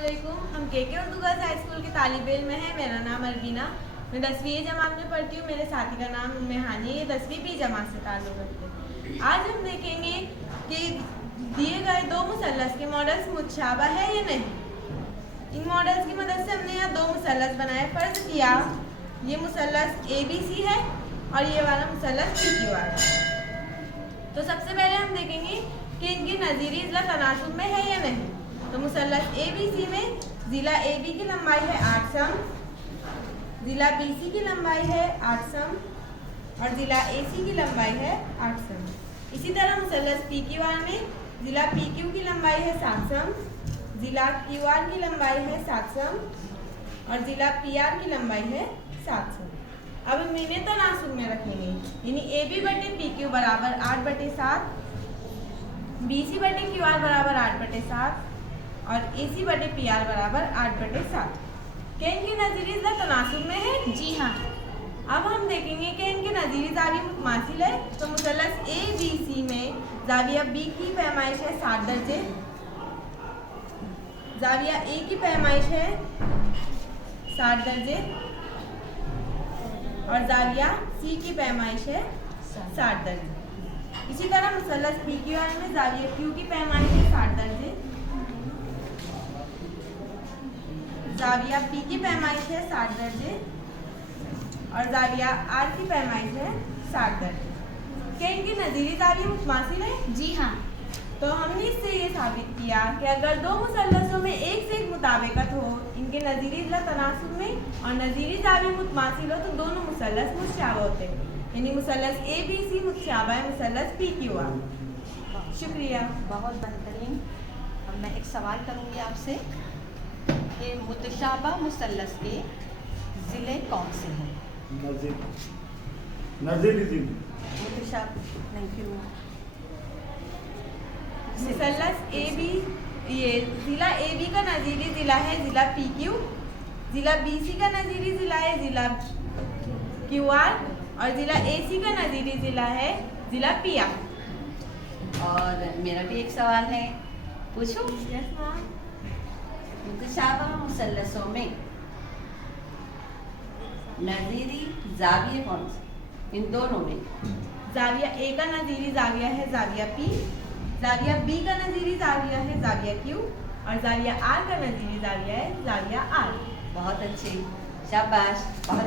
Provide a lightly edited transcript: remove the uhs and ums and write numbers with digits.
अस्सलामुअलैकुम। हम KK Urdu girls high school के तालिब इल्म हैं। मेरा नाम अरबीना, मैं 10वीं जमात में पढ़ती हूँ। मेरे साथी का नाम मेहानी, ये 10वीं बी जमात से ताल्लुक़ रखते हैं। आज हम देखेंगे कि दिए गए दो मुसल्लस के मॉडल्स मुतशाबा है या नहीं। इन मॉडल्स की मदद से हमने यहाँ दो मुसल्लस बनाए। फ़र्ज़ किया ये मुसल्लस ABC है और ये वाला मुसल्लस PQR है। तो सबसे पहले हम देखेंगे कि इनकी नज़ीरी इज़्ला तनासुब में है या नहीं। तो मुसल्लस ABC में ज़िला AB की लंबाई है 8 सम, ज़िला BC की लंबाई है 8 सम और ज़िला AC की लंबाई है 8 सम। इसी तरह मुसल्लस PQR में ज़िला PQ की लंबाई है 7 सम, ज़िला QR की लंबाई है 7 सम और ज़िला PR की लंबाई है 7 सम। अब हम इन्हें तनासुब में रखेंगे, यानी AB बटे PQ बराबर 8/7, BC बटे QR बराबर 8/7 और AC बटे PR बराबर 8/7। क्या इनकी नज़ीरी इज़्ला तनासुब में है? जी हाँ। अब हम देखेंगे कि इनके नज़ीरी ज़ाविया मुतमासिल है। तो मुसल्लस ABC में ज़ाविया B की पैमाइश है 60 दर्जे, ज़ाविया A की पैमाइश है 60 दर्जे और ज़ाविया C की पैमाइश है 60 दर्जे। इसी तरह मुसल्लस PQR में ज़ाविया Q की पैमाइश है 60 दर्जे, ज़ाविया P की पैमाइश है 60 दर्जे और ज़ाविया R की पैमाइश है 60 दर्जे। क्या इनकी नज़ीरी ज़ाविया मुतमासिल है? जी हाँ। तो हमने इससे ये साबित किया कि अगर दो मुसल्लसों में एक से एक मुताबिकत हो, इनके नज़ीरी इज़्ला तनासुब में और नज़ीरी ज़ाविया मुतमासिल हो, तो दोनों मुसल्लस मुतशाबा होते हैं। यानी मुसल्लस ABC मुतशाबा है मुसल्लस PQR। शुक्रिया। बहुत बेहतरीन। अब मैं एक सवाल करूँगी आपसे कि मुतशाबा मुसल्लस के ज़िले कौन से हैं? नज़ीरी नहीं, फिर वो मुसल्लस AB, ये ज़िला AB का नज़ीरी ज़िला है ज़िला PQ, ज़िला BC का नज़ीरी ज़िला है ज़िला QR और ज़िला AC का नज़ीरी ज़िला है ज़िला PR। और मेरा भी एक सवाल है, पूछूं? Yes ma'am. मुतशाबा मुसल्लसों में नज़ीरी ज़ाविये कौन से? इन दोनों में ज़ाविया A का नज़ीरी ज़ाविया है ज़ाविया P, ज़ाविया B का नज़ीरी ज़ाविया है ज़ाविया Q और ज़ाविया R का नज़ीरी ज़ाविया है ज़ाविया R। बहुत अच्छी, शाबाश। बहुत